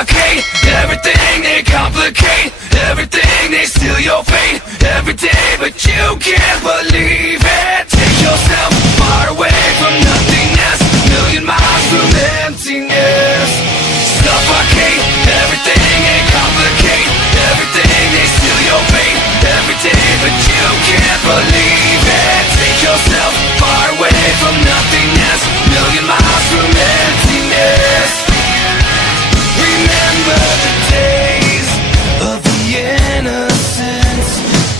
suffocate everything, they complicate everything, they steal your fate every day, but you can't believe it. Take yourself far away from nothingness, million miles from emptiness. Suffocate everything, they complicate everything, they steal your fate every day, but you can't believe it. Take yourself far away from nothingness, million miles from emptiness. Remember the days of the innocence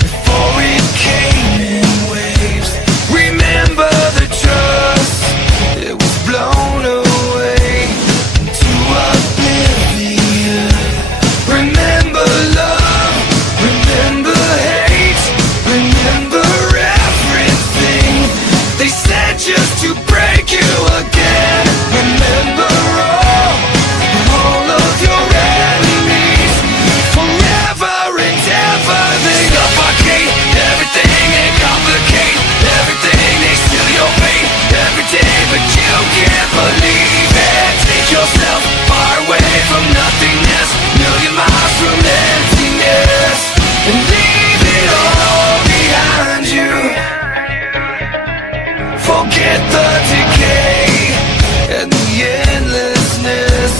before it came in waves. Remember the trust, it was blown away into oblivion. Remember love, remember hate, remember everything they said just to break you again. Remember all of your enemies, forever and ever. They suffocate everything, they complicate everything, they steal your fate every day, but you can't believe it. Take yourself far away from nothingness, million miles from emptiness, and leave it all behind you. Forget the decay and the endlessness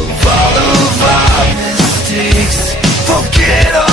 of all of our mistakes. Forget all